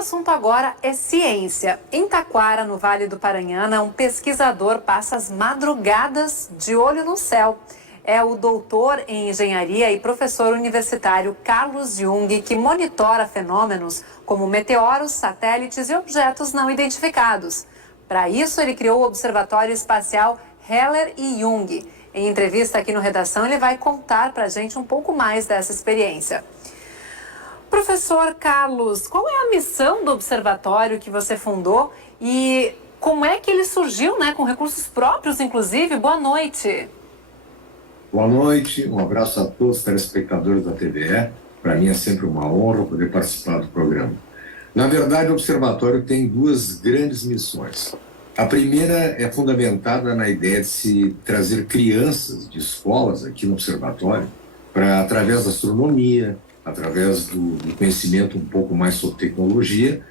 assunto agora é ciência. Em Taquara, no Vale do Paranhana, um pesquisador passa as madrugadas de olho no céu. É o doutor em engenharia e professor universitário Carlos Jung, que monitora fenômenos como meteoros, satélites e objetos não identificados. Para isso, ele criou o Observatório Espacial Heller e Jung. Em entrevista aqui no Redação, ele vai contar para a gente um pouco mais dessa experiência. Professor Carlos, qual é a missão do observatório que você fundou e como é que ele surgiu, né, com recursos próprios, inclusive? Boa noite. Boa noite, um abraço a todos os telespectadores da TVE. Para mim é sempre uma honra poder participar do programa. Na verdade, o observatório tem duas grandes missões. A primeira é fundamentada na ideia de se trazer crianças de escolas aqui no observatório para, através da astronomia, através do conhecimento um pouco mais sobre tecnologia,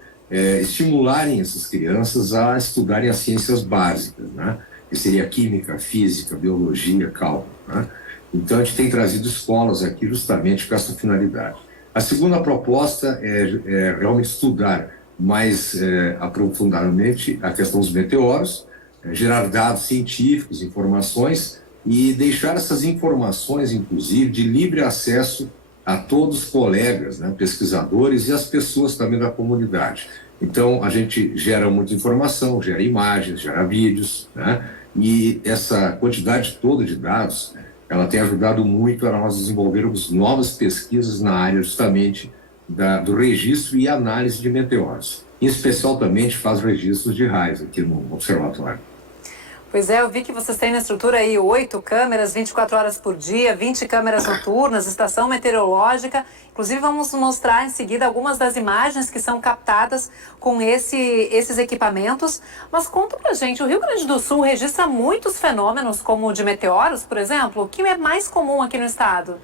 estimularem essas crianças a estudarem as ciências básicas, né? Que seria química, física, biologia, cálculo, né? Então a gente tem trazido escolas aqui justamente com essa finalidade. A segunda proposta é realmente estudar mais aprofundadamente a questão dos meteoros, gerar dados científicos, informações e deixar essas informações, inclusive, de livre acesso a todos os colegas, né, pesquisadores e as pessoas também da comunidade. Então, a gente gera muita informação, gera imagens, gera vídeos, né, e essa quantidade toda de dados, ela tem ajudado muito a nós desenvolvermos novas pesquisas na área justamente do registro e análise de meteoros. Em especial também a gente faz registros de raios aqui no observatório. Pois é, eu vi que vocês têm na estrutura aí 8 câmeras, 24 horas por dia, 20 câmeras noturnas, estação meteorológica. Inclusive, vamos mostrar em seguida algumas das imagens que são captadas com esses equipamentos. Mas conta pra gente, o Rio Grande do Sul registra muitos fenômenos como o de meteoros, por exemplo. O que é mais comum aqui no estado?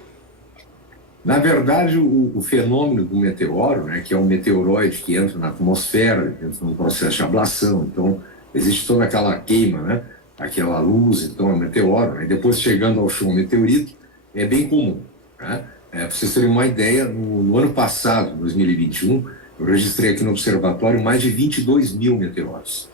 Na verdade, o fenômeno do meteoro, né, que é um meteoroide que entra na atmosfera, entra num processo de ablação, então existe toda aquela queima, né? Aquela luz, então é um meteoro, né? Depois chegando ao chão, um meteorito, é bem comum, né? Para vocês terem uma ideia, no ano passado, 2021, eu registrei aqui no observatório mais de 22 mil meteoros.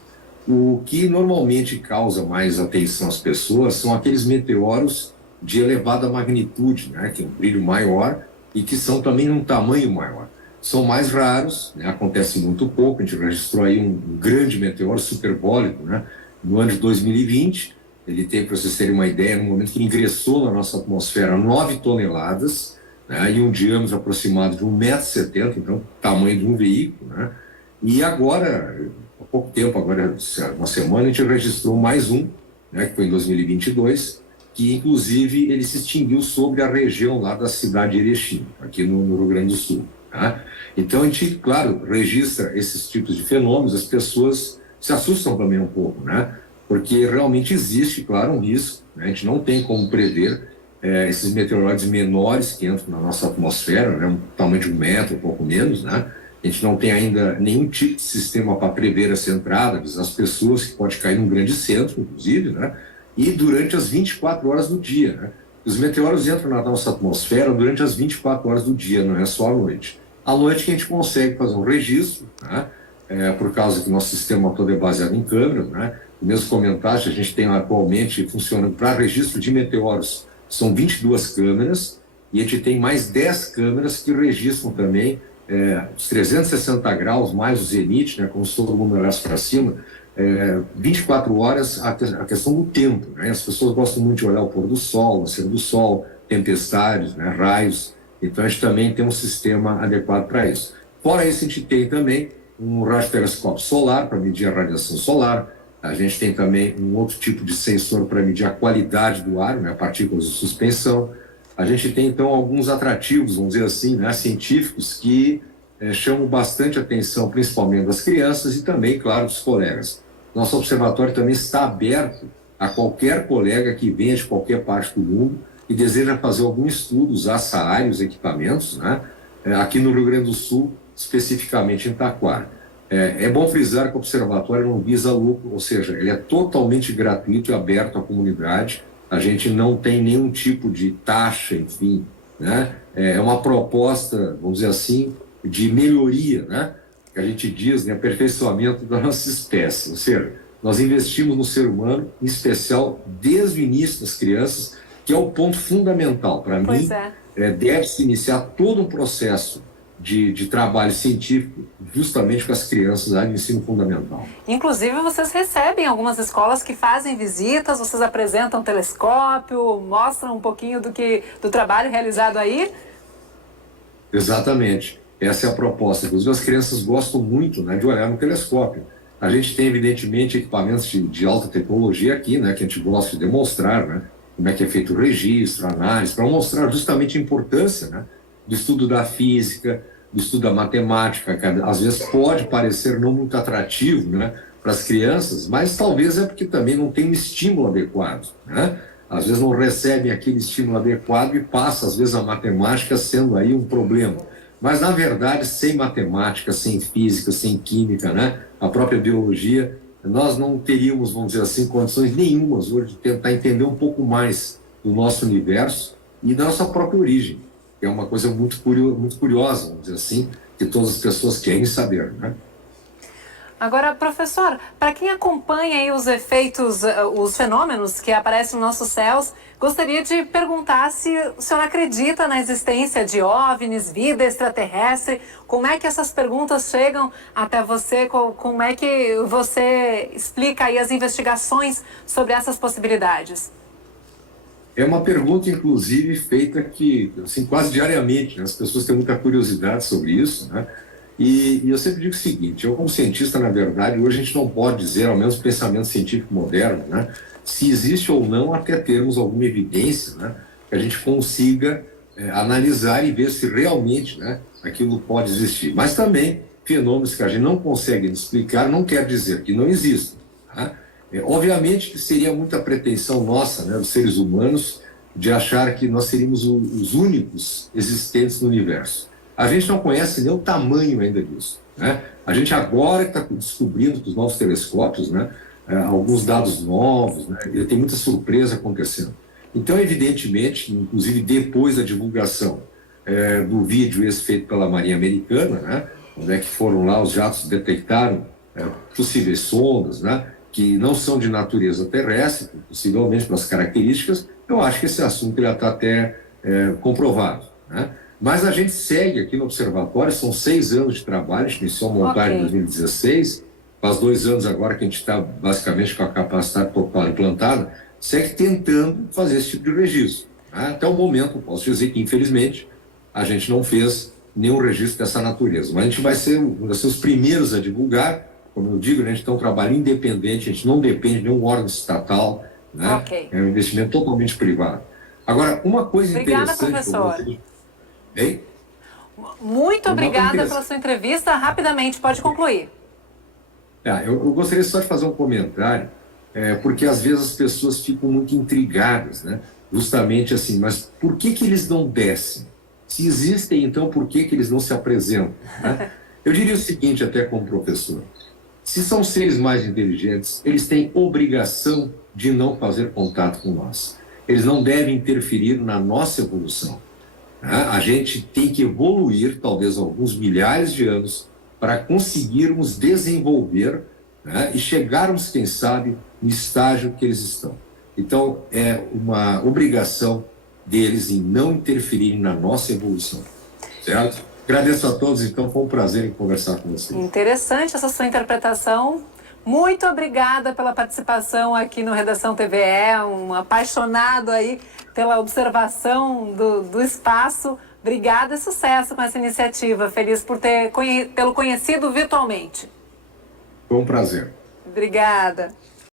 O que normalmente causa mais atenção às pessoas são aqueles meteoros de elevada magnitude, né? Que é um brilho maior e que são também um tamanho maior. São mais raros, né? Acontece muito pouco. A gente registrou aí um grande meteoro superbólico, né? No ano de 2020, ele tem, para vocês terem uma ideia, no momento que ele ingressou na nossa atmosfera, 9 toneladas, né? E um diâmetro aproximado de 1,70 m, então tamanho de um veículo, né? E agora, há pouco tempo, agora uma semana, a gente registrou mais um, né? Que foi em 2022, que inclusive ele se extinguiu sobre a região lá da cidade de Erechim, aqui no Rio Grande do Sul. Tá? Então a gente, claro, registra esses tipos de fenômenos, as pessoas se assustam também um pouco, né? Porque realmente existe, claro, um risco, né? A gente não tem como prever esses meteoroides menores que entram na nossa atmosfera, né? Um tamanho de 1 metro, um pouco menos, né? A gente não tem ainda nenhum tipo de sistema para prever essa entrada, avisar as pessoas que pode cair num grande centro, inclusive, né? E durante as 24 horas do dia, né? Os meteoros entram na nossa atmosfera durante as 24 horas do dia, não é só à noite. À noite que a gente consegue fazer um registro, né? Por causa que o nosso sistema todo é baseado em câmeras, né? Mesmo comentário, a gente tem atualmente funcionando para registro de meteoros, são 22 câmeras, e a gente tem mais 10 câmeras que registram também os 360 graus, mais o zenite, né? Como se todo mundo olhasse para cima, 24 horas a questão do tempo, né? As pessoas gostam muito de olhar o pôr do sol, o nascer do sol, tempestades, né? Raios. Então a gente também tem um sistema adequado para isso. Fora isso, a gente tem também um radiotelescópio solar para medir a radiação solar. A gente tem também um outro tipo de sensor para medir a qualidade do ar, né? Partículas de suspensão. A gente tem então alguns atrativos, vamos dizer assim, né? Científicos que chamam bastante atenção, principalmente das crianças e também, claro, dos colegas. Nosso observatório também está aberto a qualquer colega que venha de qualquer parte do mundo e deseja fazer algum estudo, usar essa área, os equipamentos, né? Aqui no Rio Grande do Sul, especificamente em Taquara. É bom frisar que o observatório não visa lucro, ou seja, ele é totalmente gratuito e aberto à comunidade. A gente não tem nenhum tipo de taxa, enfim, né? É uma proposta, vamos dizer assim, de melhoria, né? que a gente diz, né, aperfeiçoamento da nossa espécie. Ou seja, nós investimos no ser humano, em especial desde o início das crianças, que é o ponto fundamental. Para mim, deve-se iniciar todo um processo de trabalho científico justamente com as crianças lá no ensino fundamental. Inclusive, vocês recebem algumas escolas que fazem visitas, vocês apresentam telescópio, mostram um pouquinho do trabalho realizado aí? Exatamente. Essa é a proposta. Inclusive, as crianças gostam muito, né, de olhar no telescópio. A gente tem, evidentemente, equipamentos de alta tecnologia aqui, né, que a gente gosta de demonstrar, né, como é que é feito o registro, a análise, para mostrar justamente a importância, né, do estudo da física, do estudo da matemática, que às vezes pode parecer não muito atrativo, né, para as crianças, mas talvez é porque também não tem um estímulo adequado, né? Às vezes não recebem aquele estímulo adequado e passa, às vezes, a matemática sendo aí um problema. Mas, na verdade, sem matemática, sem física, sem química, né, a própria biologia, nós não teríamos, vamos dizer assim, condições nenhumas hoje de tentar entender um pouco mais do nosso universo e da nossa própria origem, que é uma coisa muito curiosa, vamos dizer assim, que todas as pessoas querem saber, né? Agora, professor, para quem acompanha aí os efeitos, os fenômenos que aparecem nos nossos céus, gostaria de perguntar se o senhor acredita na existência de OVNIs, vida extraterrestre. Como é que essas perguntas chegam até você? Como é que você explica aí as investigações sobre essas possibilidades? É uma pergunta, inclusive, feita que, assim, quase diariamente, né? As pessoas têm muita curiosidade sobre isso, né? E eu sempre digo o seguinte, eu como cientista, na verdade, hoje a gente não pode dizer, ao menos pensamento científico moderno, né, se existe ou não até termos alguma evidência, né, que a gente consiga analisar e ver se realmente, né, aquilo pode existir. Mas também, fenômenos que a gente não consegue explicar não quer dizer que não existam. Tá? Obviamente que seria muita pretensão nossa, né, dos seres humanos, de achar que nós seríamos os únicos existentes no universo. A gente não conhece nem o tamanho ainda disso, né? A gente agora está descobrindo com os novos telescópios, né, alguns dados novos, né, e tem muita surpresa acontecendo. Então, evidentemente, inclusive depois da divulgação do vídeo esse feito pela Marinha Americana, né, onde é que foram lá, os jatos detectaram possíveis sondas, né, que não são de natureza terrestre, possivelmente pelas características, eu acho que esse assunto já está até comprovado, né? Mas a gente segue aqui no observatório, são 6 anos de trabalho, a gente iniciou a montagem em 2016, faz 2 anos agora que a gente está basicamente com a capacidade total implantada, segue tentando fazer esse tipo de registro. Né? Até o momento, posso dizer que infelizmente a gente não fez nenhum registro dessa natureza, mas a gente vai ser os primeiros a divulgar, como eu digo, a gente tem um trabalho independente, a gente não depende de nenhum órgão estatal, né? É um investimento totalmente privado. Agora, uma coisa interessante... Obrigada, professor. Bem? Muito obrigada pela sua entrevista. Rapidamente, pode concluir. Eu gostaria só de fazer um comentário, porque às vezes as pessoas ficam muito intrigadas, né? Justamente assim, mas por que eles não descem? Se existem, então, por que eles não se apresentam? Né? Eu diria o seguinte, até como professor, se são seres mais inteligentes, eles têm obrigação de não fazer contato com nós. Eles não devem interferir na nossa evolução. A gente tem que evoluir, talvez alguns milhares de anos, para conseguirmos desenvolver, né, e chegarmos, quem sabe, no estágio que eles estão. Então, é uma obrigação deles em não interferirem na nossa evolução. Certo? Agradeço a todos, então foi um prazer em conversar com vocês. Interessante essa sua interpretação. Muito obrigada pela participação aqui no Redação TVE, um apaixonado aí pela observação do espaço. Obrigada e sucesso com essa iniciativa. Feliz por tê-lo conhecido virtualmente. Foi um prazer. Obrigada.